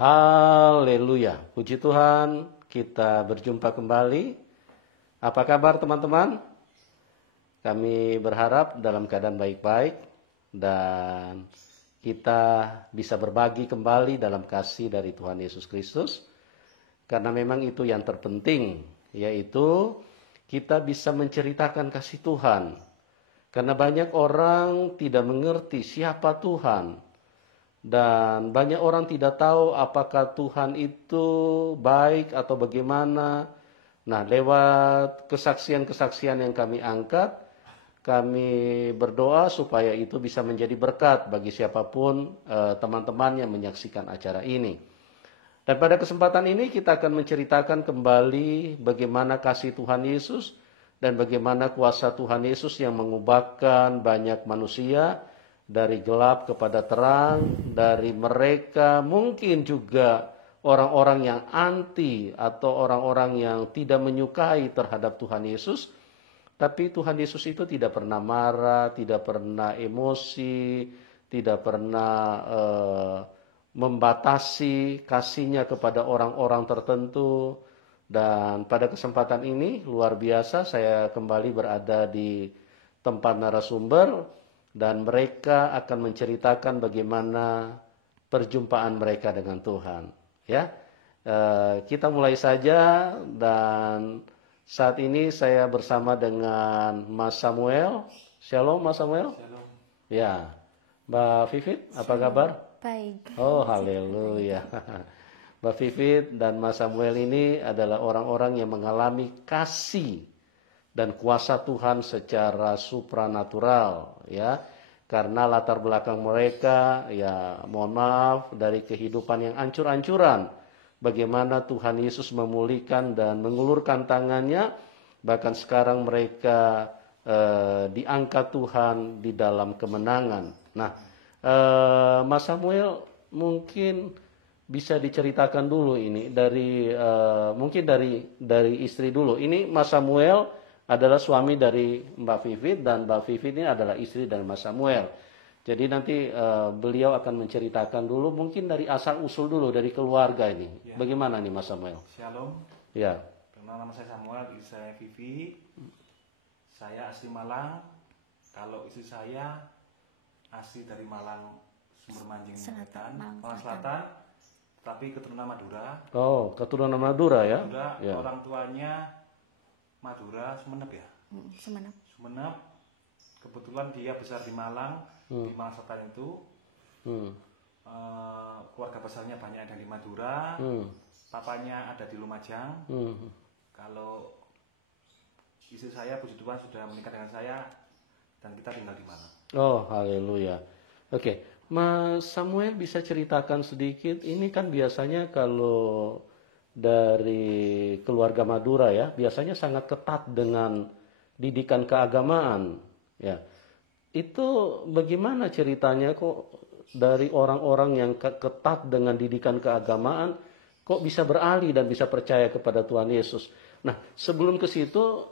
Haleluya, puji Tuhan, kita berjumpa kembali. Apa kabar teman-teman? Kami berharap dalam keadaan baik-baik dan kita bisa berbagi kembali dalam kasih dari Tuhan Yesus Kristus. Karena memang itu yang terpenting, yaitu kita bisa menceritakan kasih Tuhan. Karena banyak orang tidak mengerti siapa Tuhan. Dan banyak orang tidak tahu apakah Tuhan itu baik atau bagaimana. Nah, lewat kesaksian-kesaksian yang kami angkat, kami berdoa supaya itu bisa menjadi berkat bagi siapapun teman-teman yang menyaksikan acara ini. Dan pada kesempatan ini kita akan menceritakan kembali bagaimana kasih Tuhan Yesus dan bagaimana kuasa Tuhan Yesus yang mengubahkan banyak manusia dari gelap kepada terang, dari mereka mungkin juga orang-orang yang anti atau orang-orang yang tidak menyukai terhadap Tuhan Yesus. Tapi Tuhan Yesus itu tidak pernah marah, tidak pernah emosi, tidak pernah membatasi kasihnya kepada orang-orang tertentu. Dan pada kesempatan ini luar biasa saya kembali berada di tempat narasumber. Dan mereka akan menceritakan bagaimana perjumpaan mereka dengan Tuhan. Ya, kita mulai saja dan saat ini saya bersama dengan Mas Samuel. Shalom Mas Samuel. Shalom. Ya, Mbak Vivit, apa kabar? Baik. Oh, haleluya. Mbak Vivit dan Mas Samuel ini adalah orang-orang yang mengalami kasih dan kuasa Tuhan secara supranatural, ya, karena latar belakang mereka, ya, mohon maaf, dari kehidupan yang ancur-ancuran, bagaimana Tuhan Yesus memulihkan dan mengulurkan tangannya, bahkan sekarang mereka diangkat Tuhan di dalam kemenangan. Nah, Mas Samuel mungkin bisa diceritakan dulu ini dari mungkin dari istri dulu. Ini Mas Samuel adalah suami dari Mbak Vivit dan Mbak Vivit ini adalah istri dari Mas Samuel. Jadi nanti beliau akan menceritakan dulu mungkin dari asal usul dulu dari keluarga ini. Ya. Bagaimana nih Mas Samuel? Shalom. Ya. Nama saya Samuel, istri saya Vivi. Saya asli Malang. Kalau istri saya asli dari Malang Sumber Manjing Selatan, Malang Selatan. Tapi keturunan Madura. Oh, keturunan Madura ya? Madura, ya. Orang tuanya Madura, Sumeneb ya? Sumeneb. Kebetulan dia besar di Malang, di Malang Selatan itu. Keluarga besarnya banyak ada di Madura. Papanya ada di Lumajang. Kalau istri saya, puji Tuhan, sudah menikah dengan saya dan kita tinggal di Malang. Oh, haleluya. Oke, Mas Samuel bisa ceritakan sedikit. Ini kan biasanya kalau dari keluarga Madura ya, biasanya sangat ketat dengan didikan keagamaan ya. Itu bagaimana ceritanya kok dari orang-orang yang ketat dengan didikan keagamaan kok bisa beralih dan bisa percaya kepada Tuhan Yesus. Nah, sebelum ke situ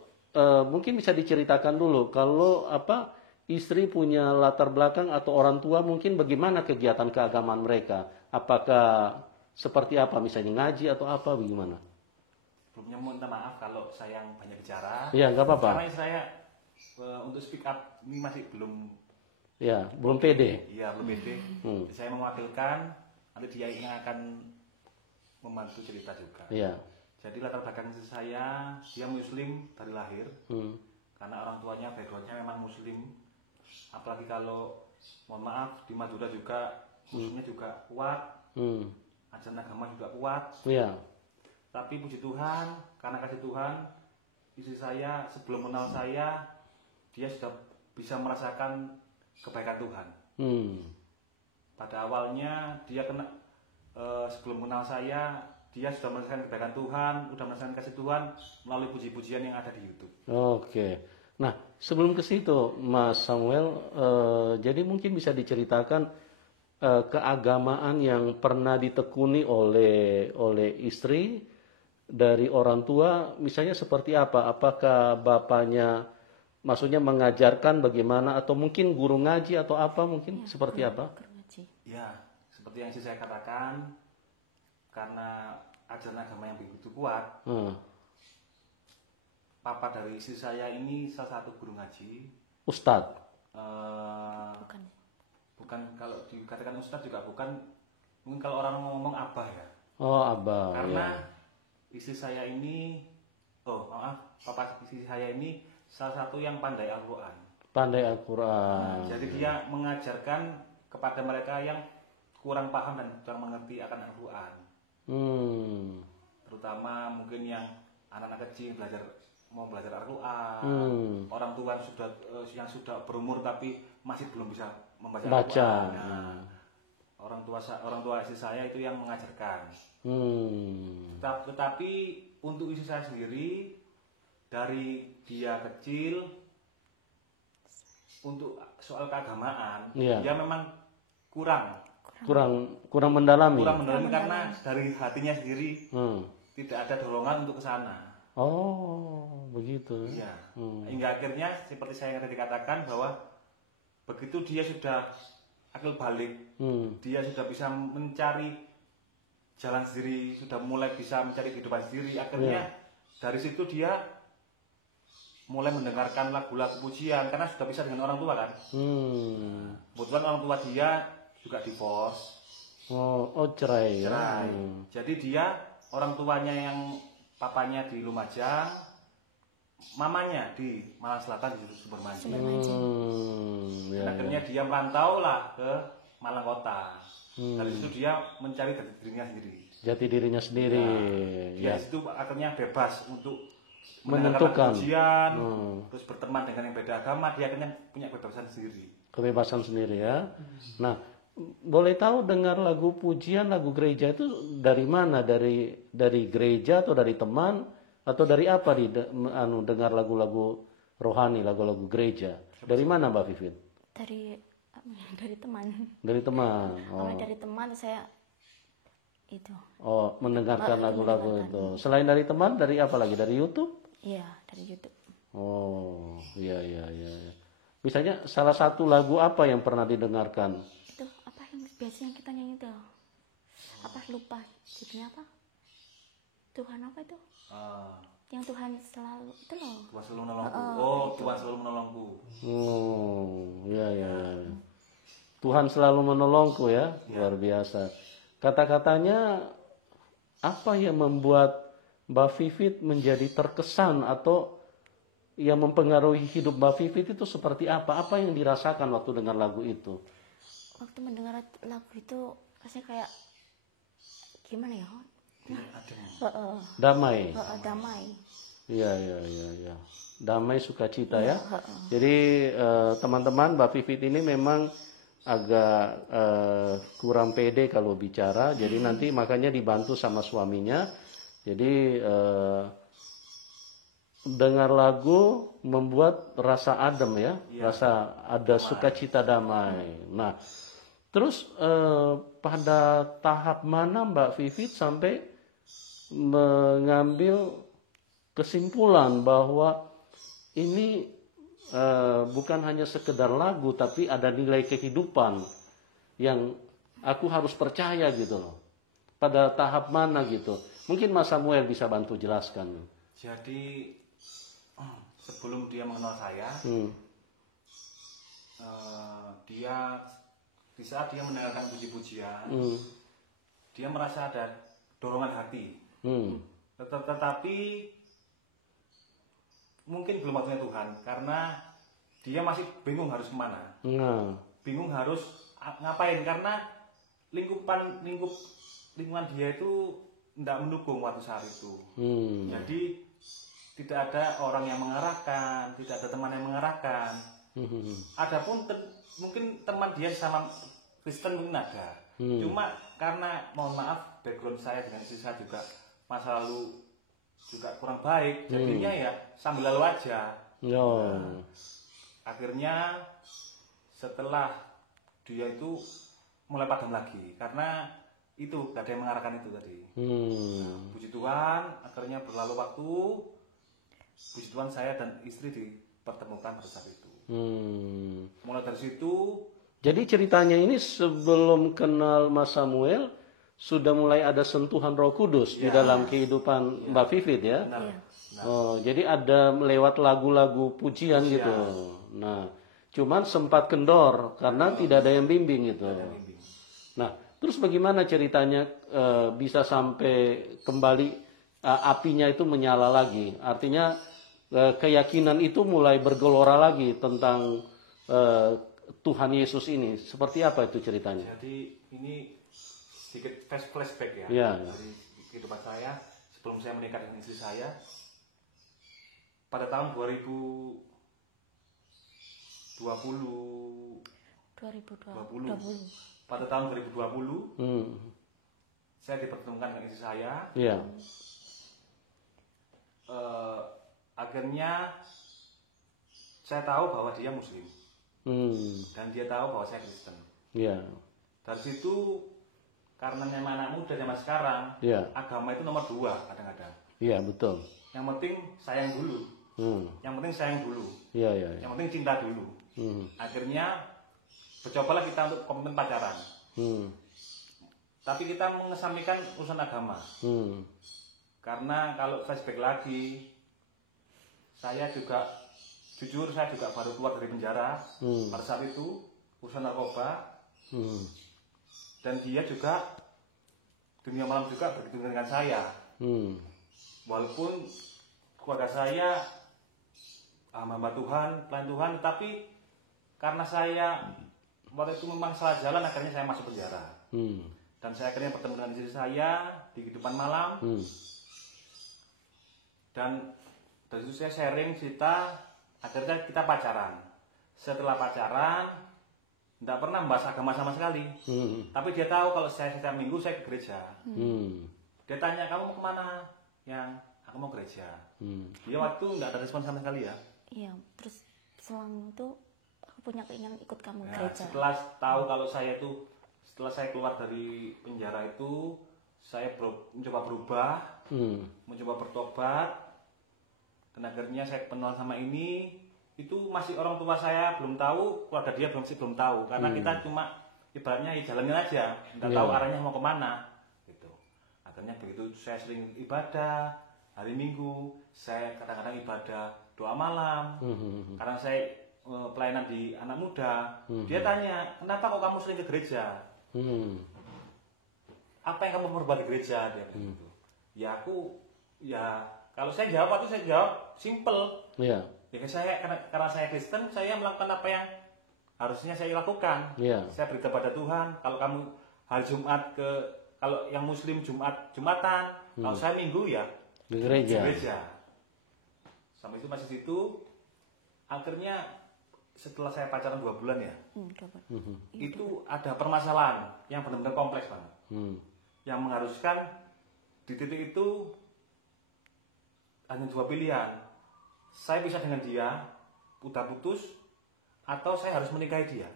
mungkin bisa diceritakan dulu kalau istri punya latar belakang atau orang tua mungkin bagaimana kegiatan keagamaan mereka. Apakah seperti apa, misalnya ngaji atau apa, bagaimana? Sebelumnya minta maaf kalau saya yang banyak bicara. Iya, nggak apa-apa. Karena saya untuk speak up ini masih belum. Ya, belum pede. Iya, belum pede. Saya mewakilkan, nanti dia ini akan membantu cerita juga. Iya. Jadi latar belakang saya, dia Muslim dari lahir. Karena orang tuanya backgroundnya memang Muslim. Apalagi kalau, mohon maaf, di Madura juga Muslimnya juga kuat. Ajaran agama juga kuat. Iya. Tapi puji Tuhan, karena kasih Tuhan, istri saya sebelum mengenal saya, dia sudah bisa merasakan kebaikan Tuhan. Pada awalnya dia sebelum mengenal saya, dia sudah merasakan kebaikan Tuhan, sudah merasakan kasih Tuhan melalui puji-pujian yang ada di YouTube. Oke. Nah, sebelum ke situ, Mas Samuel, jadi mungkin bisa diceritakan keagamaan yang pernah ditekuni oleh istri dari orang tua, misalnya seperti apa? Apakah bapaknya maksudnya mengajarkan bagaimana atau mungkin guru ngaji atau apa mungkin seperti apa? Ya, seperti yang saya katakan, karena ajaran agama yang begitu kuat, papa dari istri saya ini salah satu guru ngaji. Ustadz? Bukan, kalau dikatakan ustadz juga bukan. Mungkin kalau orang ngomong abah ya. Oh, abah. Karena ya. istri saya ini, papa istri saya ini salah satu yang pandai Al-Quran. Pandai Al-Quran. Jadi dia mengajarkan kepada mereka yang kurang paham dan kurang mengerti akan Al-Quran. Terutama mungkin yang anak-anak kecil mau belajar Al-Quran, orang tua yang sudah berumur tapi masih belum bisa membaca Al-Quran. Nah, orang tua istri saya itu yang mengajarkan. Tetapi untuk istri saya sendiri, dari dia kecil, untuk soal keagamaan, dia memang kurang mendalami. Kurang mendalami karena dari hatinya sendiri tidak ada dorongan untuk ke sana. Oh, begitu. Iya. Hingga akhirnya seperti saya yang tadi katakan bahwa begitu dia sudah akil balik, dia sudah bisa mencari jalan sendiri, sudah mulai bisa mencari kehidupan sendiri. Akhirnya dari situ dia mulai mendengarkan lagu-lagu pujian karena sudah bisa dengan orang tua kan. Kebetulan orang tua dia juga divorce. Cerai. Jadi dia orang tuanya yang papanya di Lumajang, mamanya di Malang Selatan di Sumber Manji. Akhirnya dia merantau lah ke Malang Kota. Dari situ dia mencari jati dirinya sendiri. Dia situ akhirnya bebas untuk menentukan ujian, terus berteman dengan yang beda agama, dia akhirnya punya kebebasan sendiri ya. Nah, boleh tahu dengar lagu pujian, lagu gereja itu dari mana? Dari gereja atau dari teman atau dari apa dengar lagu-lagu rohani, lagu-lagu gereja? Dari mana Mbak Vivit? Dari teman. Dari teman. Dari teman saya itu. Mendengarkan lagu-lagu itu. Selain dari teman, dari apa lagi? Dari YouTube? Iya, dari YouTube. Iya. Misalnya salah satu lagu apa yang pernah didengarkan? Itu apa yang biasanya kita nyanyi itu? Apa lupa judulnya apa? Tuhan apa itu? Yang Tuhan selalu itu loh. Tuhan selalu menolongku. Tuhan selalu menolongku. Iya. Tuhan selalu menolongku ya. Luar biasa. Kata-katanya apa yang membuat Mbak Vivit menjadi terkesan atau yang mempengaruhi hidup Mbak Vivit itu seperti apa? Apa yang dirasakan waktu dengar lagu itu? Waktu mendengar lagu itu rasanya kayak gimana ya? Damai. Damai. Iya. Damai sukacita ya. Jadi teman-teman, Mbak Vivit ini memang agak kurang pede kalau bicara. Jadi nanti makanya dibantu sama suaminya. Jadi dengar lagu membuat rasa adem ya, rasa ada sukacita damai. Nah, terus pada tahap mana Mbak Vivit sampai mengambil kesimpulan bahwa ini bukan hanya sekedar lagu, tapi ada nilai kehidupan yang aku harus percaya gitu loh. Pada tahap mana gitu? Mungkin Mas Samuel bisa bantu jelaskan. Jadi sebelum dia mengenal saya, dia di saat dia mendengarkan puji-pujian, dia merasa ada dorongan hati. Tetapi mungkin belum waktunya Tuhan, karena dia masih bingung harus kemana, bingung harus ngapain, karena lingkungan dia itu tidak mendukung waktu saat itu. Jadi tidak ada orang yang mengarahkan, tidak ada teman yang mengarahkan. Adapun mungkin teman dia sama Kristen mungkin ada. Cuma karena mohon maaf background saya dengan istri saya juga masa lalu juga kurang baik, jadinya ya sambil lalu aja. Nah, akhirnya setelah dia itu mulai padam lagi karena itu gak ada yang mengarahkan itu tadi. Puji Tuhan, akhirnya berlalu waktu, puji Tuhan saya dan istri dipertemukan pada saat itu. Mulai dari situ. Jadi ceritanya ini sebelum kenal Mas Samuel, sudah mulai ada sentuhan Roh Kudus di dalam kehidupan Mbak Vivit ya. Oh, jadi ada lewat lagu-lagu pujian gitu. Nah, cuman sempat kendor karena tidak ada yang bimbing gitu. Nah, terus bagaimana ceritanya bisa sampai kembali apinya itu menyala lagi? Artinya keyakinan itu mulai bergelora lagi tentang Tuhan Yesus ini. Seperti apa itu ceritanya? Jadi ini sedikit flashback ya. Dari kehidupan saya sebelum saya menikah dengan istri saya. Pada tahun 2020 pada tahun 2020 saya dipertemukan dengan istri saya. Akhirnya saya tahu bahwa dia Muslim dan dia tahu bahwa saya Kristen. Dari situ karena memang anak muda zaman sekarang agama itu nomor 2 kadang-kadang. Betul. Yang penting sayang dulu. Yang penting sayang dulu. Yang penting cinta dulu. Akhirnya bercobalah kita untuk komitmen pacaran. Tapi kita mengesampingkan urusan agama. Karena kalau flashback lagi, saya juga jujur saya juga baru keluar dari penjara pada saat itu urusan narkoba. Dan dia juga dunia malam juga begitu dengan saya. Walaupun keluarga saya hamba Tuhan, pelayan Tuhan, tapi karena saya waktu itu memang salah jalan, akhirnya saya masuk penjara. Dan saya akhirnya bertemu dengan istri saya di kehidupan malam. Dan dari situ saya sharing cerita, akhirnya kita pacaran. Setelah pacaran, tidak pernah membahas agama sama sekali. Tapi dia tahu kalau saya setiap minggu saya ke gereja. Dia tanya, kamu mau kemana? Yang aku mau gereja. Dia waktu nggak ada respon sama sekali ya. Iya, terus selang itu aku punya keinginan ikut kamu gereja. Setelah tahu kalau saya itu, setelah saya keluar dari penjara itu, saya mencoba berubah, mencoba bertobat, dan akhirnya saya kenal sama ini. Itu masih orang tua saya belum tahu, keluarga dia masih belum tahu, karena kita cuma ibaratnya jalannya aja, nggak tahu arahnya mau kemana. Gitu. Akhirnya begitu saya sering ibadah hari Minggu, saya kadang-kadang ibadah doa malam, karena saya pelayanan di anak muda. Dia tanya, kenapa kok kamu sering ke gereja? Apa yang kamu perbuat di gereja? Dia begitu. Ya kalau saya jawab itu saya jawab simple. Ya saya karena saya Kristen, saya melakukan apa yang harusnya saya lakukan. Saya berita pada Tuhan. Kalau kamu hari Jumat kalau yang Muslim Jumatan, kalau saya Minggu ya di gereja. Sampai itu masih situ. Akhirnya setelah saya pacaran 2 bulan ya, itu ada permasalahan yang benar-benar kompleks banget, yang mengharuskan di titik itu hanya 2 pilihan. Saya bisa dengan dia, udah putus, atau saya harus menikahi dia.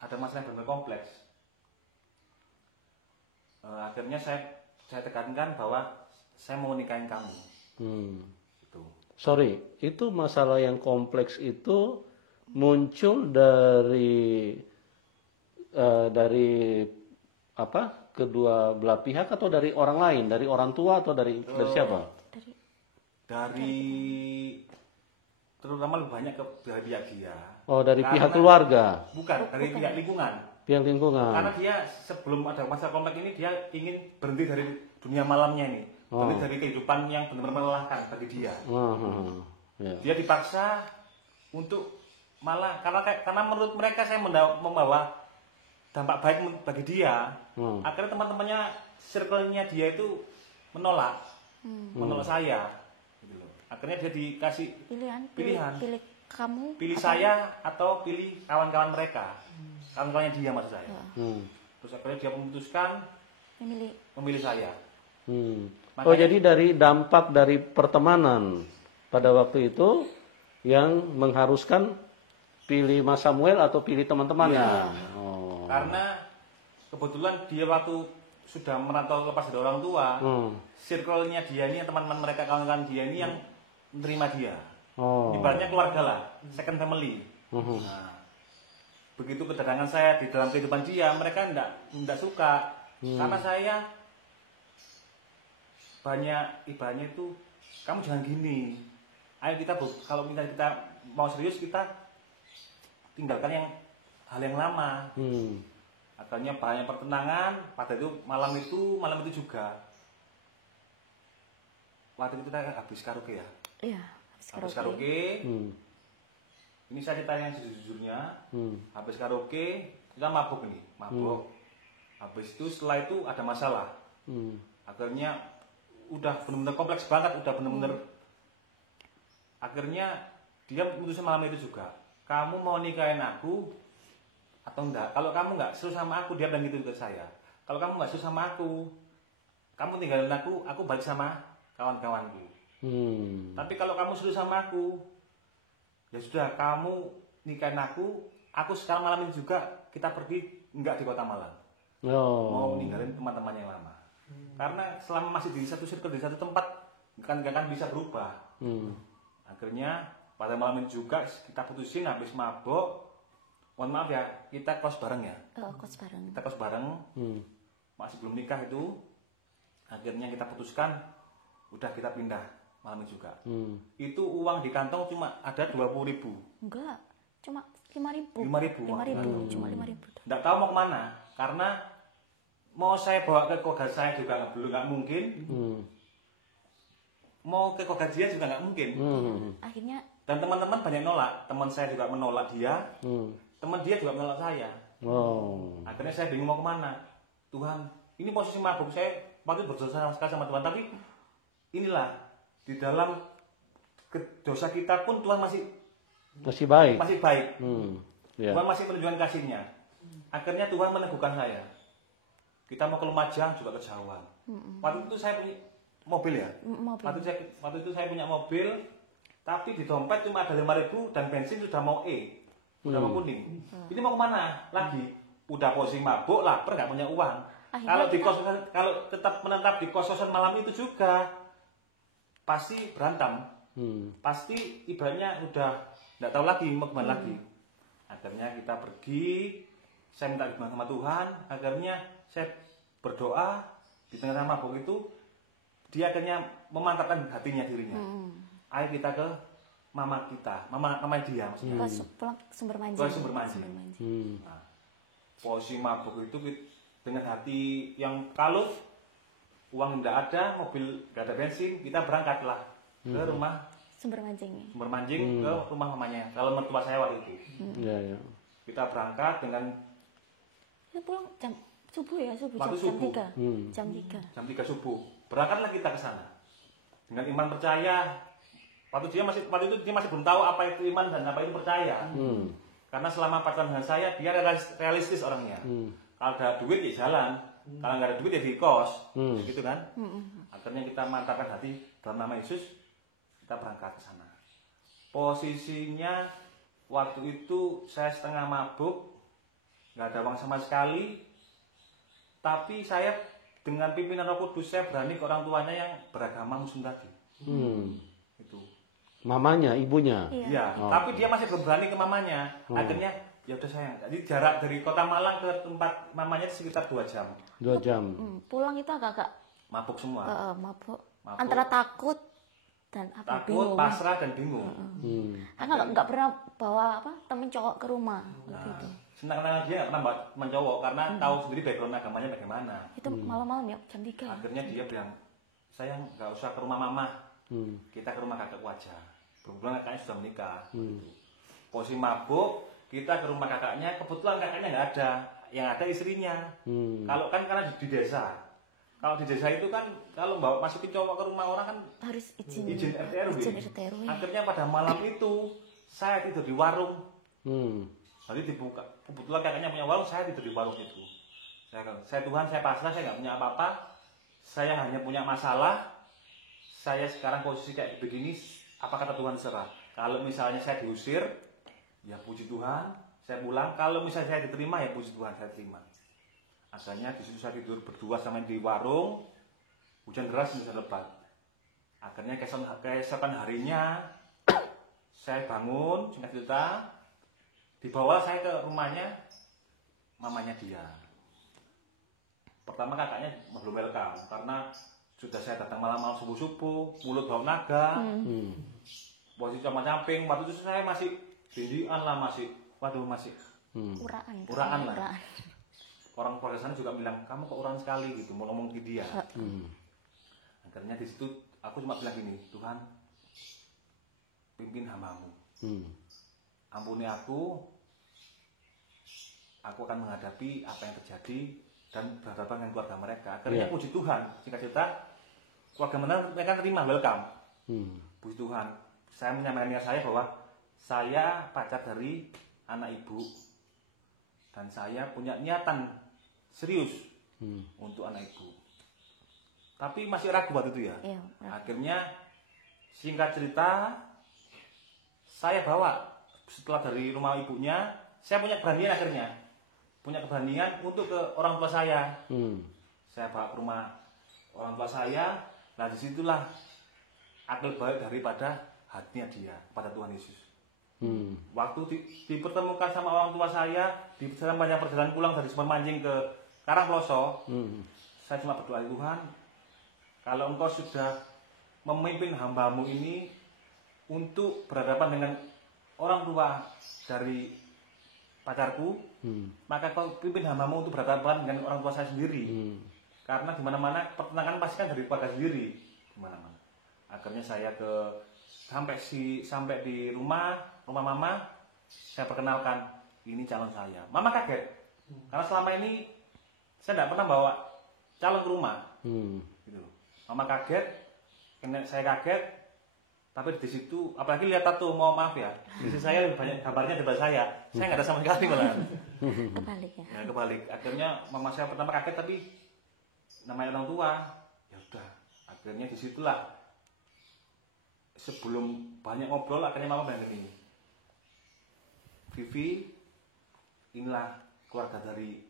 Ada masalah yang benar-benar kompleks. Akhirnya saya tekankan bahwa saya mau nikahin kamu. Gitu. Sorry, itu masalah yang kompleks itu muncul dari apa? Kedua belah pihak atau dari orang lain, dari orang tua atau dari siapa? Dari terutama lebih banyak dari pihak dia. Oh, dari pihak keluarga? Bukan, dari pihak lingkungan. Pihak lingkungan. Karena dia sebelum ada masalah kompleks ini, dia ingin berhenti dari dunia malamnya ini. Berhenti dari kehidupan yang benar-benar melelahkan bagi dia. Dia dipaksa untuk malah, karena menurut mereka saya membawa dampak baik bagi dia. Akhirnya teman-temannya, circle-nya dia itu menolak saya. Akhirnya dia dikasih pilihan. Pilih saya atau pilih kawan-kawan mereka. Kawan-kawannya dia maksud saya. Terus akhirnya dia memutuskan memilih saya. Oh, jadi dari dampak dari pertemanan pada waktu itu yang mengharuskan pilih Mas Samuel atau pilih teman-temannya. Karena kebetulan dia waktu sudah merantau lepas dari orang tua, circle-nya dia ini, teman-teman mereka, kawan-kawan dia ini yang menerima dia. Ibaratnya keluarga lah, second family. Nah, begitu kedatangan saya di dalam kehidupan dia, mereka tidak suka. Karena saya banyak ibaratnya itu, kamu jangan gini. Ayo kita kalau kita mau serius, kita tinggalkan hal yang lama. Akhirnya banyak pertentangan. Pada itu malam itu juga. Waktu itu kita habis karaoke ya. Iya, habis karaoke. Ini saya cerita yang sejujurnya. Habis karaoke kita mabuk nih, Habis itu setelah itu ada masalah. Akhirnya udah benar-benar kompleks banget, udah benar-benar. Akhirnya dia memutuskan malam itu juga. Kamu mau nikahin aku atau enggak? Kalau kamu enggak seru sama aku, dia bilang gitu ke saya. Kalau kamu enggak seru sama aku, kamu tinggalin aku balik sama kawan-kawanku. Tapi kalau kamu seru sama aku, ya sudah, kamu nikahin aku sekarang malam ini juga kita pergi enggak di Kota Malang. Mau ninggalin teman-teman yang lama. Karena selama masih di satu circle, di satu tempat, kan bisa berubah. Akhirnya pada malam ini juga kita putusin habis mabok. Mohon maaf ya, kita kos bareng ya. Kita kos bareng. Masih belum nikah itu. Akhirnya kita putuskan, udah kita pindah malam ini juga. Itu uang di kantong cuma ada 20.000. Enggak, cuma 5.000. 5.000. Cuma 5.000. Enggak tahu mau kemana, karena mau saya bawa ke keluarga saya juga nggak mungkin. Mau ke keluarga dia juga nggak mungkin. Akhirnya. Dan teman-teman banyak nolak. Teman saya juga menolak dia. Teman dia juga menolak saya. Akhirnya saya bingung mau kemana. Tuhan, ini posisi mabuk, saya waktu itu berdosa sekali sama Tuhan. Tapi inilah, di dalam dosa kita pun Tuhan masih baik. Tuhan masih menunjukkan kasih-Nya. Akhirnya Tuhan meneguhkan saya. Kita mau ke Lumajang juga kejauhan. Waktu itu saya punya mobil ya. Waktu itu saya punya mobil, tapi di dompet cuma ada 5.000 dan bensin sudah mau udah mau kuning. Ini mau kemana lagi? Udah posisi mabuk, lapar, nggak punya uang. Kalau tetap menetap di kos-kosan malam itu juga pasti berantem. Pasti ibaratnya udah nggak tahu lagi mau kemana lagi. Akhirnya kita pergi. Saya minta dukungan sama Tuhan. Akhirnya saya berdoa di tengah mabuk itu, dia akhirnya memantapkan hatinya dirinya. Ayo kita ke mama dia maksudnya. Pulang Sumber Manji. Nah, posisi mabuk itu dengan hati yang kalut, uang tidak ada, mobil tidak ada bensin, kita berangkatlah ke rumah Sumber Manjing ke rumah mamanya. Kalau mertua saya waktu itu. Kita berangkat dengan pulang jam subuh ya, jam 3. Jam 3 subuh. Berangkatlah kita ke sana. Dengan iman percaya. Waktu itu dia masih belum tahu apa itu iman dan apa itu percaya. Karena selama pacaran dengan saya, dia realistis orangnya. Kalau ada duit ya jalan. Kalau nggak ada duit ya di kos. Gitu kan. Akhirnya kita mantapkan hati dalam nama Yesus. Kita berangkat ke sana. Posisinya waktu itu saya setengah mabuk. Nggak ada uang sama sekali, tapi saya dengan pimpinan Roh Kudus saya berani ke orang tuanya yang beragama Muslim tadi. Itu. Mamanya, ibunya. Iya. Tapi dia masih belum berani ke mamanya. Akhirnya ya udah sayang. Jadi jarak dari Kota Malang ke tempat mamanya sekitar 2 jam. 2 jam. Pulang itu agak mabuk semua. Mabuk. Antara takut dan bingung. Pasrah dan bingung. Karena nggak pernah bawa temen cowok ke rumah. Gitu. Senang-senang dia nggak pernah mencowok karena tahu sendiri background agamanya bagaimana. Itu malam-malam ya jam 3. Akhirnya dia bilang, saya nggak usah ke rumah mama, kita ke rumah kakakku aja. Kebetulan kakaknya sudah menikah. Posisi mabuk, kita ke rumah kakaknya. Kebetulan kakaknya nggak ada, yang ada istrinya. Kalau kan karena di desa. Kalau di desa itu kan kalau masukin cowok ke rumah orang kan harus izin RT RW. Akhirnya pada malam itu saya tidur di warung. Jadi dibuka, kebetulan kakaknya punya warung, saya tidur di warung itu. Saya Tuhan, saya pasrah, saya nggak punya apa-apa. Saya hanya punya masalah. Saya sekarang posisi kayak begini, apa kata Tuhan serah. Kalau misalnya saya diusir, ya puji Tuhan, saya pulang. Kalau misalnya saya diterima, ya puji Tuhan, saya terima. Akhirnya di situ saya tidur berdua sama di warung. Hujan deras, hujan lebat. Akhirnya keesokan harinya, saya bangun, singkat cerita. Dibawa saya ke rumahnya mamanya dia. pertama kakaknya belum welcome karena sudah saya datang malam-malam subuh-subuh, mulut bau naga, posisi sama camping, waktu itu saya masih tindian lah, masih uraan lah. Orang keluarga sana juga bilang, kamu kok uraan sekali gitu, mau ngomong ke dia. Akhirnya di situ aku cuma bilang gini, Tuhan, pimpin hamba-Mu. Ampuni aku akan menghadapi apa yang terjadi dan berhadapan dengan keluarga mereka. Akhirnya puji Tuhan, singkat cerita, keluarga mereka terima, welcome. Puji Tuhan, saya menyampaikan niat saya bahwa saya pacar dari anak ibu dan saya punya niatan serius untuk anak ibu. Tapi masih ragu waktu itu ya. Akhirnya singkat cerita, saya bawa setelah dari rumah ibunya, saya punya keberanian akhirnya. Punya keberanian untuk ke orang tua saya. Saya bawa ke rumah orang tua saya. Nah disitulah akal balik daripada hatinya dia kepada Tuhan Yesus. Waktu dipertemukan sama orang tua saya di sepanjang perjalanan pulang dari Sumermanjing ke Karangploso, saya cuma berdoa, Tuhan, kalau Engkau sudah memimpin hamba-Mu ini untuk berhadapan dengan orang tua dari pacarku, maka Kau pimpin hamba-Mu untuk berhadapan dengan orang tua saya sendiri. Karena di mana-mana pertentangan pasti kan dari keluarga sendiri, di mana-mana. Akhirnya saya sampai di rumah mama, saya perkenalkan, ini calon saya. Mama kaget, karena selama ini saya tidak pernah bawa calon ke rumah. Gitu. Mama kaget, saya kaget, tapi di situ, apalagi lihat tato, maaf ya, di sisi saya lebih banyak gambarnya daripada saya nggak ada sama sekali malah. Kebalik ya. Ya, kebalik. Akhirnya mama saya pertama kaget, tapi namanya orang tua, ya udah. Akhirnya disitulah, sebelum banyak ngobrol, akhirnya mama bilang begini, Vivi, inilah keluarga dari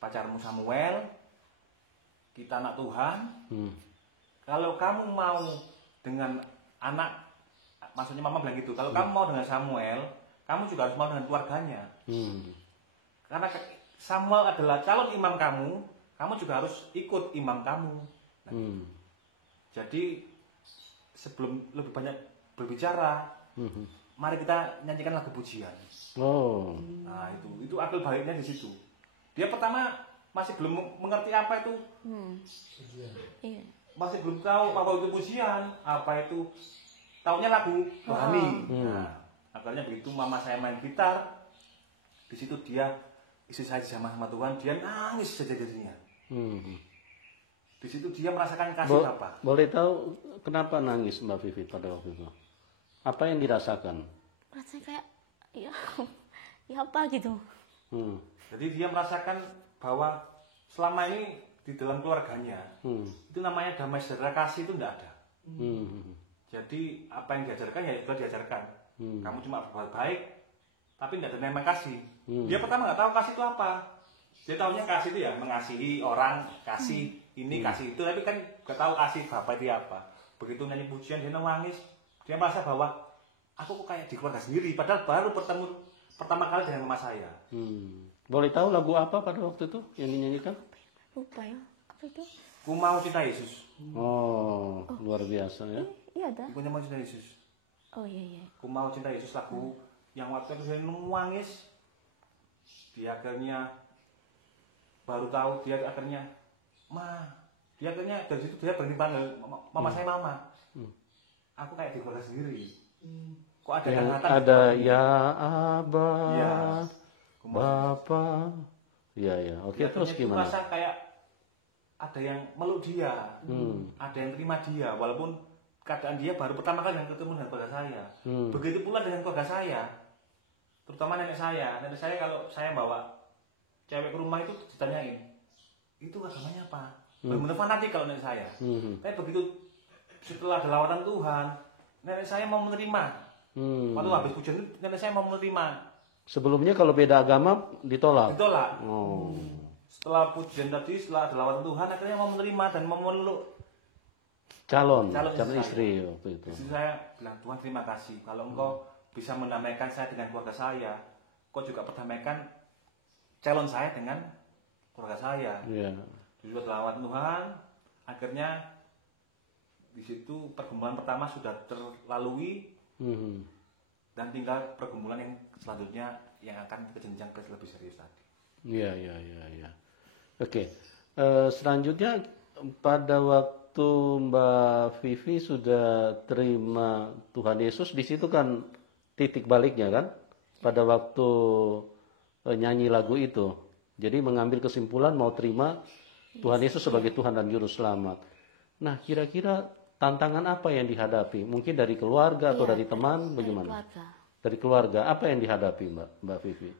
pacarmu Samuel, kita anak Tuhan. Kalau kamu mau dengan anak, maksudnya mama bilang gitu, kalau kamu mau dengan Samuel, kamu juga harus mau dengan keluarganya. Karena Samuel adalah calon imam kamu juga harus ikut imam kamu. Nah, jadi sebelum lebih banyak berbicara, mari kita nyanyikan lagu pujian. Nah itu akal baliknya di situ. Dia pertama masih belum mengerti apa itu, masih belum tahu apa itu pujian, apa itu, taunya lagu rohani. Nah, akhirnya begitu mama saya main gitar, di situ dia istri saya sama Tuhan, dia nangis sejadi-jadinya. Di situ dia merasakan kasih Bapa. Boleh tahu kenapa nangis Mbak Vivi pada waktu itu? Apa yang dirasakan? Rasanya kayak ya apa gitu. Jadi dia merasakan bahwa selama ini di dalam keluarganya itu namanya damai sejahtera kasih itu tidak ada. Jadi apa yang diajarkan ya sudah diajarkan. Kamu cuma berbuat baik, tapi tidak ada nama kasih. Dia pertama nggak tahu kasih itu apa. Dia tahunya kasih itu ya mengasihi orang, kasih ini kasih itu, tapi kan nggak tahu kasih Bapak itu apa. Begitu nyanyi pujian dia nangis, dia merasa bahwa aku kok kayak di keluarga sendiri, padahal baru pertama kali dengan mama saya. Boleh tahu lagu apa pada waktu itu yang dinyanyikan? Lupa ya, apa itu? Ku mau cinta Yesus. Luar biasa ya. Iya ada. Ku mau cinta Yesus. Oh iya. Ku mau cinta Yesus, lagu yang waktu itu saya nangis, dia akhirnya baru tahu, dia akhirnya dari situ dia berhenti panggil mama saya mama. Aku kayak di keluarga sendiri. Kok ada yang kata ada ya Aba, ya, Bapa. Ya. Oke, terus gimana? Merasa kayak ada yang meluk dia, ada yang terima dia, walaupun keadaan dia baru pertama kali yang ketemu dengan keluarga saya. Begitu pula dengan keluarga saya, terutama nenek saya. Nenek saya kalau saya bawa cewek ke rumah itu ditanyain, itu agamanya apa? Benar-benar fanatik kalau nenek saya. Tapi begitu setelah ada lawatan Tuhan, nenek saya mau menerima. Waktu habis pujian nenek saya mau menerima. Sebelumnya kalau beda agama ditolak? Ditolak. Setelah pujian tadi, setelah ada lawatan Tuhan, akhirnya mau menerima dan mau memeluk calon istri waktu itu. Jadi saya bilang, Tuhan terima kasih. Kalau Engkau bisa mendamaikan saya dengan keluarga saya, Engkau juga perdamaikan calon saya dengan keluarga saya. sudah lawan Tuhan, akhirnya di situ pergumulan pertama sudah terlalui, dan tinggal pergumulan yang selanjutnya yang akan ke jenjang ke lebih serius tadi. Iya. Oke. Selanjutnya pada waktu Mbak Vivi sudah terima Tuhan Yesus, di situ kan titik baliknya kan? Pada waktu nyanyi lagu itu. Jadi mengambil kesimpulan mau terima Tuhan Yesus sebagai Tuhan dan Juru Selamat. Nah, kira-kira tantangan apa yang dihadapi? Mungkin dari keluarga atau dari teman, bagaimana? Dari keluarga. Apa yang dihadapi Mbak Vivi?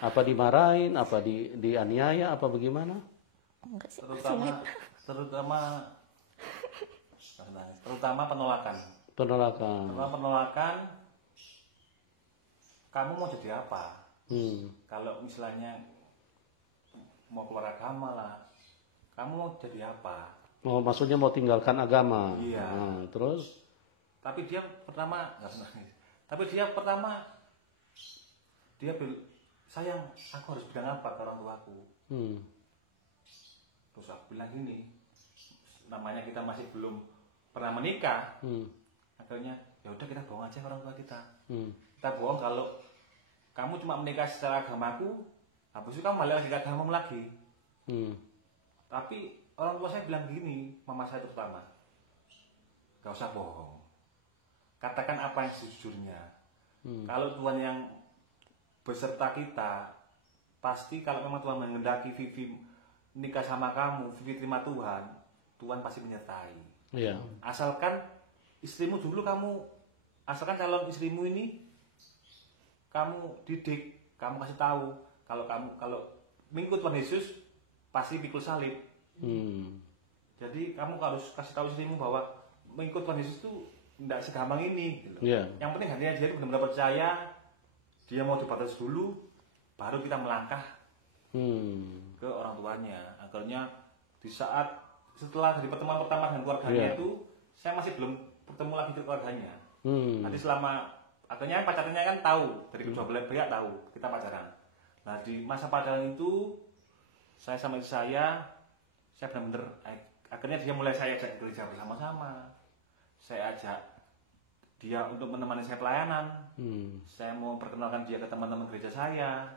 Apa dimarahin, apa dianiaya, apa bagaimana? Enggak sih, terutama penolakan. Penolakan. Kamu mau jadi apa? Kalau misalnya mau keluar agama lah, kamu mau jadi apa? Maksudnya mau tinggalkan agama. Iya. Terus? Tapi dia pertama sayang, aku harus bilang apa ke orang tuaku? Terus aku bilang gini, namanya kita masih belum pernah menikah, akhirnya ya udah kita bohong aja orang tua kita. Kita bohong kalau kamu cuma menikah secara agamaku, habis itu kamu balik lagi ke agamamu lagi. Tapi orang tua saya bilang gini, mama saya terutama, gak usah bohong, katakan apa yang sejujurnya. Kalau Tuhan yang beserta kita, pasti kalau memang Tuhan menghendaki Vivi nikah sama kamu, Vivi terima Tuhan, Tuhan pasti menyertai. Iya. Asalkan istrimu dulu asalkan calon istrimu ini kamu didik, kamu kasih tahu kalau mengikut Tuhan Yesus pasti pikul salib. Jadi kamu harus kasih tahu istrimu bahwa mengikut Tuhan Yesus itu tidak segampang ini. Gitu. Yeah. Yang penting hatinya dia benar-benar percaya, dia mau dibatas dulu, baru kita melangkah ke orang tuanya. Akhirnya di saat setelah dari pertemuan pertama dengan keluarganya itu, saya masih belum bertemu lagi dengan keluarganya. Nanti akhirnya pacarnya kan tahu, dari kedua belah pihak tahu kita pacaran. Nah di masa pacaran itu saya sama istri saya benar-benar akhirnya dia mulai saya ajak gereja bersama-sama, saya ajak dia untuk menemani saya pelayanan, saya mau perkenalkan dia ke teman-teman gereja saya,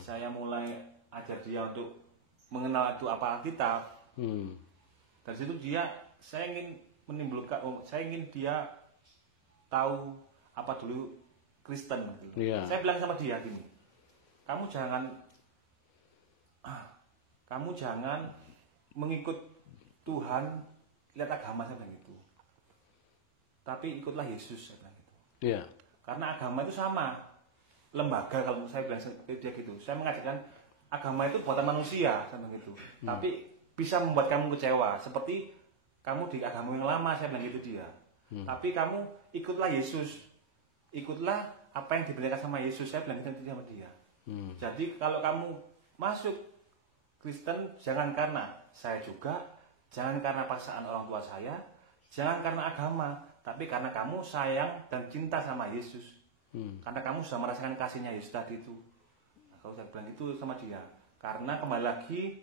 saya mulai ajar dia untuk mengenal itu apa Alkitab. Dari situ saya ingin dia tahu apa dulu Kristen. Saya bilang sama dia gini, kamu jangan mengikut Tuhan lihat agama, saya bilang gitu, tapi ikutlah Yesus, saya bilang gitu. Karena agama itu sama, lembaga, kalau saya bilang dia gitu, saya mengajarkan agama itu buatan manusia, saya bilang gitu, tapi bisa membuat kamu kecewa seperti kamu di agama yang lama, saya bilang gitu dia. Tapi kamu ikutlah Yesus, ikutlah apa yang diberikan sama Yesus, saya bilang gitu sama dia. Jadi kalau kamu masuk Kristen, jangan karena saya juga, jangan karena paksaan orang tua saya, jangan karena agama, tapi karena kamu sayang dan cinta sama Yesus. Karena kamu sudah merasakan kasihnya Yesus tadi itu. Nah, kalau saya bilang itu sama dia, karena kembali lagi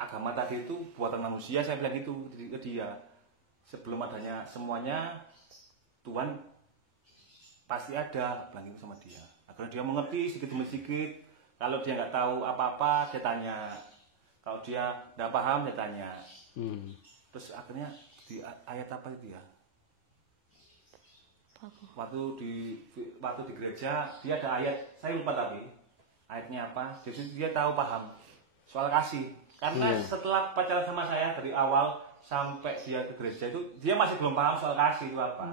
agama tadi itu buatan manusia, saya bilang itu ke dia. Sebelum adanya semuanya, Tuhan pasti ada, bilang itu sama dia. Akhirnya dia mengerti sedikit demi sedikit. Kalau dia nggak tahu apa-apa, dia tanya. Kalau dia nggak paham, dia tanya. Terus akhirnya di ayat apa itu ya? Waktu di gereja, dia ada ayat, saya lupa tapi ayatnya apa. Jadi dia tahu paham soal kasih. Karena setelah pacaran sama saya dari awal sampai dia ke gereja itu, dia masih belum paham soal kasih itu apa.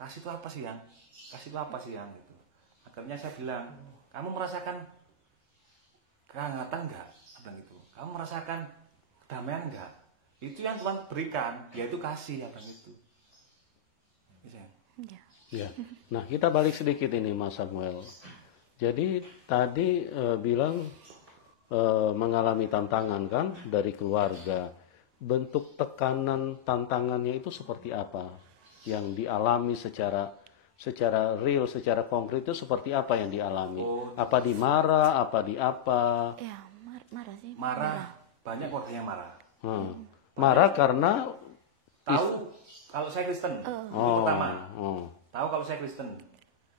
Kasih itu apa sih yang? Kasih itu apa sih yang? Gitu. Akhirnya saya bilang, kamu merasakan kehangatan enggak? Abang itu. Kamu merasakan kedamaian enggak? Itu yang Tuhan berikan, yaitu kasih, abang itu. Ya. Nah, kita balik sedikit ini Mas Samuel. Jadi tadi bilang mengalami tantangan kan dari keluarga. Bentuk tekanan tantangannya itu seperti apa yang dialami secara secara real, secara konkret itu seperti apa yang dialami? Apa dimarah, apa di apa? Ya, marah sih. Marah. Banyak keluarga yang marah. Marah karena tahu kalau saya Kristen. Itu pertama. Tahu kalau saya Kristen.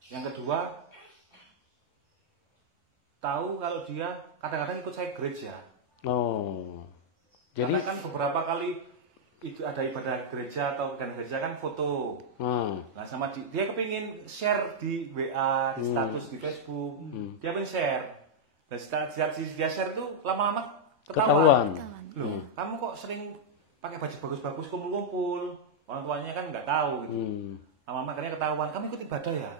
Yang kedua, tahu kalau dia kadang-kadang ikut saya gereja. Jadi karena kan beberapa kali itu ada ibadah gereja atau bukan gereja kan foto. Nah sama dia kepingin share di WA, di status di Facebook. Dia pengen share. Dan saat dia share itu lama-lama ketahuan. Loh, kamu kok sering pakai baju bagus-bagus kumpul-kumpul. Orang tuanya kan nggak tahu gitu. Lama-lama akhirnya ketahuan, kamu ikut ibadah ya?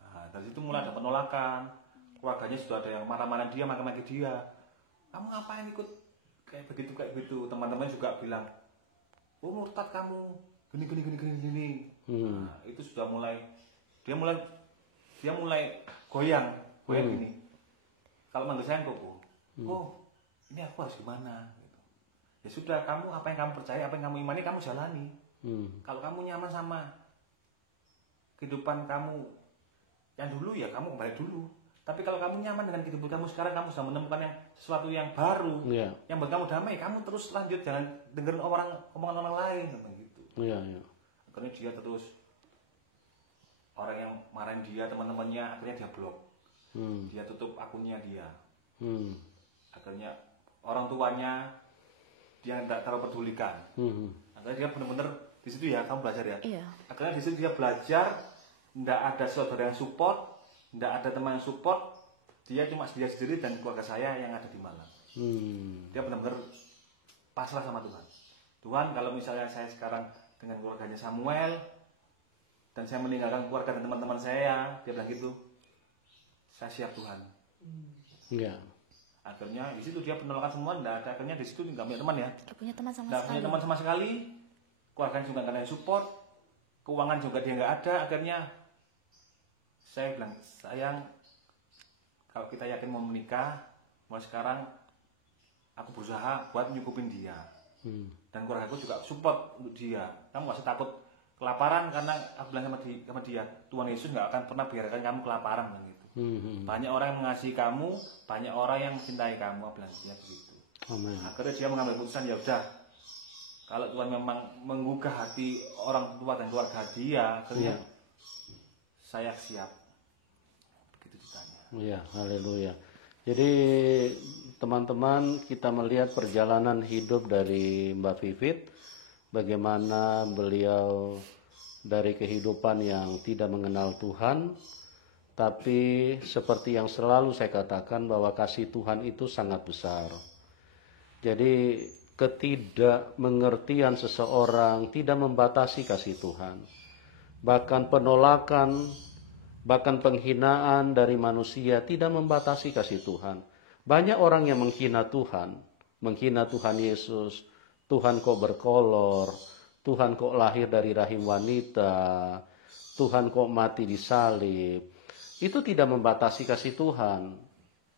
Nah, dari situ mulai ada penolakan. Keluarganya sudah ada yang marah-marah dia, maki-maki dia. Kamu ngapain ikut kayak begitu? Teman-teman juga bilang, oh murtad kamu, gini. Nah, itu sudah mulai dia mulai goyang gini. Kalau manggil saya kok, ini aku harus gimana? Gitu. Ya sudah, kamu apa yang kamu percaya, apa yang kamu imani, kamu jalani. Kalau kamu nyaman sama kehidupan kamu yang dulu, ya kamu kembali dulu. Tapi kalau kamu nyaman dengan kehidupan kamu sekarang, kamu sudah menemukan sesuatu yang baru, yang buat kamu damai, kamu terus lanjut, jangan dengerin omongan orang lain, gitu. Akhirnya dia terus, orang yang marahin dia, teman-temannya, akhirnya dia blok, dia tutup akunnya dia. Akhirnya orang tuanya dia tidak terlalu pedulikan. Akhirnya dia benar-benar di situ ya, kamu belajar ya. Akhirnya di situ dia belajar, tidak ada saudara yang support. Tidak ada teman yang support, dia cuma dia sendiri dan keluarga saya yang ada di Malang. Dia benar-benar pasrah sama Tuhan. Tuhan, kalau misalnya saya sekarang dengan keluarganya Samuel dan saya meninggalkan keluarga dan teman-teman saya, dia bilang gitu, saya siap Tuhan. Akhirnya di situ dia penolakan semua, tidak ada. Akhirnya di situ nggak punya teman ya. Nggak punya teman sama sekali. Keluarganya juga nggak ada yang support, keuangan juga dia nggak ada. Akhirnya saya bilang, sayang, kalau kita yakin mau menikah, mulai sekarang aku berusaha buat nyukupin dia. Dan keluarga aku juga support untuk dia. Kamu gak usah takut kelaparan, karena aku bilang sama dia, Tuhan Yesus gak akan pernah biarkan kamu kelaparan. Gitu. Banyak orang yang mengasihi kamu, banyak orang yang mencintai kamu, aku bilang dia begitu. Akhirnya dia mengambil keputusan, ya udah, kalau Tuhan memang menggugah hati orang tua dan keluarga dia, akhirnya saya siap. Ya, haleluya. Jadi teman-teman, kita melihat perjalanan hidup dari Mbak Vivit, bagaimana beliau dari kehidupan yang tidak mengenal Tuhan, tapi seperti yang selalu saya katakan bahwa kasih Tuhan itu sangat besar. Jadi ketidakmengertian seseorang tidak membatasi kasih Tuhan. Bahkan penolakan, bahkan penghinaan dari manusia tidak membatasi kasih Tuhan. Banyak orang yang menghina Tuhan Yesus. Tuhan kok berkolor, Tuhan kok lahir dari rahim wanita, Tuhan kok mati di salib. Itu tidak membatasi kasih Tuhan.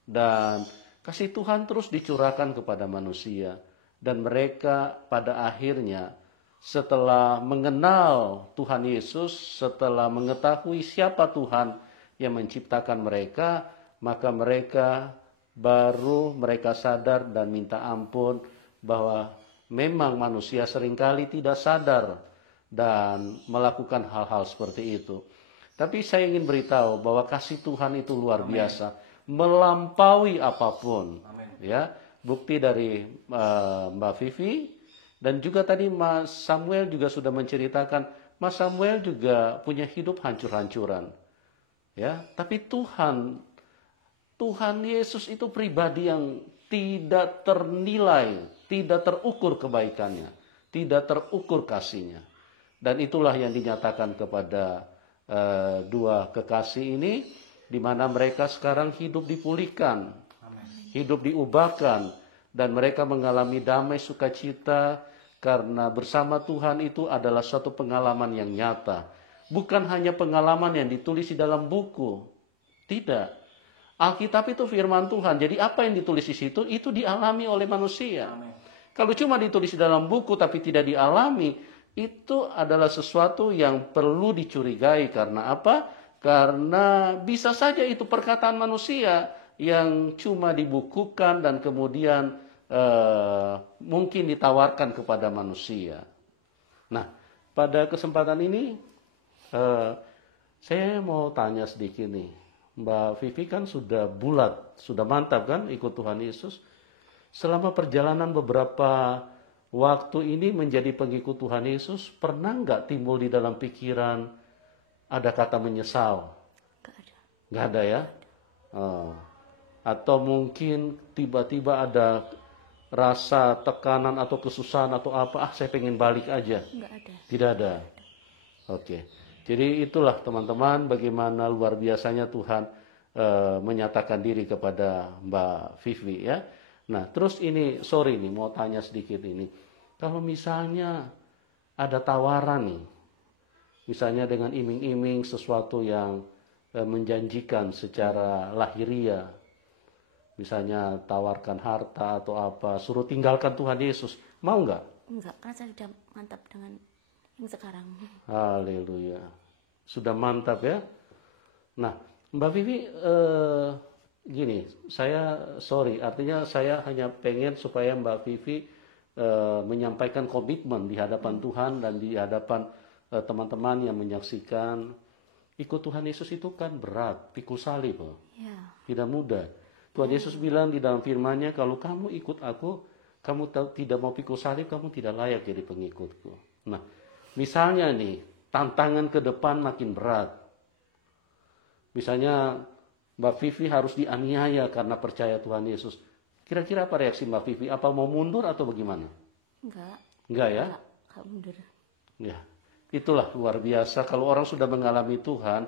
Dan kasih Tuhan terus dicurahkan kepada manusia. Dan mereka pada akhirnya, setelah mengenal Tuhan Yesus, setelah mengetahui siapa Tuhan yang menciptakan mereka, maka mereka sadar dan minta ampun bahwa memang manusia seringkali tidak sadar dan melakukan hal-hal seperti itu. Tapi saya ingin beritahu bahwa kasih Tuhan itu luar biasa, melampaui apapun. Ya, bukti dari Mbak Vivi. Dan juga tadi Mas Samuel juga sudah menceritakan, Mas Samuel juga punya hidup hancur-hancuran. Ya, tapi Tuhan Yesus itu pribadi yang tidak ternilai, tidak terukur kebaikannya, tidak terukur kasihnya. Dan itulah yang dinyatakan kepada dua kekasih ini, di mana mereka sekarang hidup dipulihkan, hidup diubahkan, dan mereka mengalami damai sukacita. Karena bersama Tuhan itu adalah suatu pengalaman yang nyata. Bukan hanya pengalaman yang ditulis di dalam buku. Tidak. Alkitab itu firman Tuhan. Jadi apa yang ditulis di situ, itu dialami oleh manusia. Kalau cuma ditulis di dalam buku tapi tidak dialami, itu adalah sesuatu yang perlu dicurigai. Karena apa? Karena bisa saja itu perkataan manusia yang cuma dibukukan dan kemudian mungkin ditawarkan kepada manusia. Nah, pada kesempatan ini saya mau tanya sedikit nih. Mbak Vivi kan sudah bulat, sudah mantap kan ikut Tuhan Yesus. Selama perjalanan beberapa waktu ini menjadi pengikut Tuhan Yesus, pernah nggak timbul di dalam pikiran ada kata menyesal? Nggak ada. Nggak ada ya? Atau mungkin tiba-tiba ada rasa tekanan atau kesusahan atau apa, saya pengen balik aja. Nggak ada. Tidak ada. Oke. Jadi itulah teman-teman bagaimana luar biasanya Tuhan menyatakan diri kepada Mbak Vivi ya. Nah terus ini, sorry nih mau tanya sedikit ini. Kalau misalnya ada tawaran nih, misalnya dengan iming-iming sesuatu yang menjanjikan secara lahiriah, misalnya tawarkan harta atau apa, suruh tinggalkan Tuhan Yesus, mau nggak? Enggak, karena saya sudah mantap dengan yang sekarang. Haleluya, sudah mantap ya. Nah, Mbak Vivi, gini, artinya saya hanya pengen supaya Mbak Vivi menyampaikan komitmen di hadapan Tuhan dan di hadapan teman-teman yang menyaksikan. Ikut Tuhan Yesus itu kan berat, pikul salib, Ya. tidak mudah. Tuhan Yesus bilang di dalam firman-Nya, kalau kamu ikut aku, kamu tidak mau pikul salib, kamu tidak layak jadi pengikutku. Nah, misalnya nih, tantangan ke depan makin berat. Misalnya Mbak Vivi harus dianiaya karena percaya Tuhan Yesus. Kira-kira apa reaksi Mbak Vivi? Apa mau mundur atau bagaimana? Enggak ya? Enggak mundur. Ya, itulah luar biasa. Kalau orang sudah mengalami Tuhan,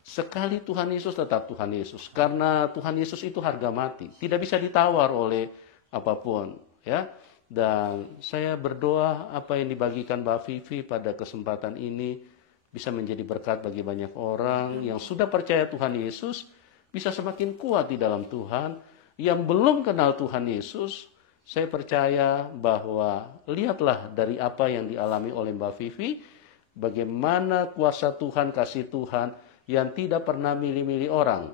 sekali Tuhan Yesus tetap Tuhan Yesus. Karena Tuhan Yesus itu harga mati. Tidak bisa ditawar oleh apapun. Ya. Dan saya berdoa apa yang dibagikan Mbak Vivi pada kesempatan ini bisa menjadi berkat bagi banyak orang yang sudah percaya Tuhan Yesus, bisa semakin kuat di dalam Tuhan. Yang belum kenal Tuhan Yesus, saya percaya bahwa lihatlah dari apa yang dialami oleh Mbak Vivi, bagaimana kuasa Tuhan, kasih Tuhan yang tidak pernah milih-milih orang.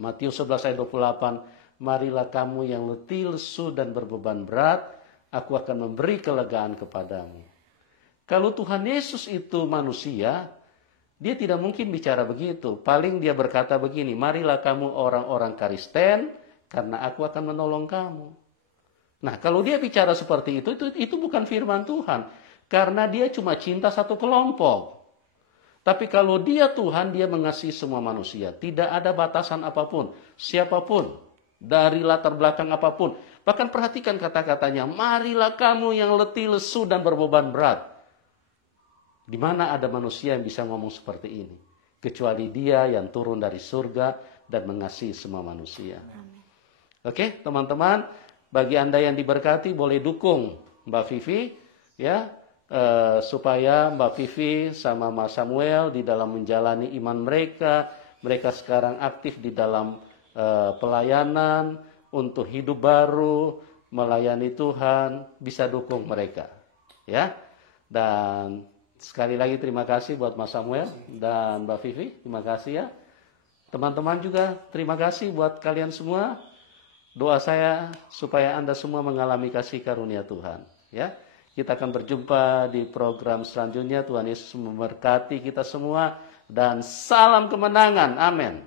Matius 11 ayat 28, marilah kamu yang letih, lesu dan berbeban berat, aku akan memberi kelegaan kepadamu. Kalau Tuhan Yesus itu manusia, dia tidak mungkin bicara begitu. Paling dia berkata begini, marilah kamu orang-orang Kristen, karena aku akan menolong kamu. Nah, kalau dia bicara seperti itu bukan firman Tuhan. Karena dia cuma cinta satu kelompok. Tapi kalau dia Tuhan, dia mengasihi semua manusia. Tidak ada batasan apapun. Siapapun. Dari latar belakang apapun. Bahkan perhatikan kata-katanya. Marilah kamu yang letih, lesu, dan berbeban berat. Di mana ada manusia yang bisa ngomong seperti ini? Kecuali dia yang turun dari surga dan mengasihi semua manusia. Amin. Oke, teman-teman. Bagi Anda yang diberkati, boleh dukung Mbak Vivi. Ya. Supaya Mbak Vivi sama Mas Samuel di dalam menjalani iman mereka. Mereka sekarang aktif di dalam pelayanan untuk hidup baru, melayani Tuhan, bisa dukung mereka. Ya. Dan sekali lagi terima kasih buat Mas Samuel dan Mbak Vivi, terima kasih ya. Teman-teman juga terima kasih buat kalian semua. Doa saya supaya Anda semua mengalami kasih karunia Tuhan. Ya. Kita akan berjumpa di program selanjutnya. Tuhan Yesus memberkati kita semua. Dan salam kemenangan. Amin.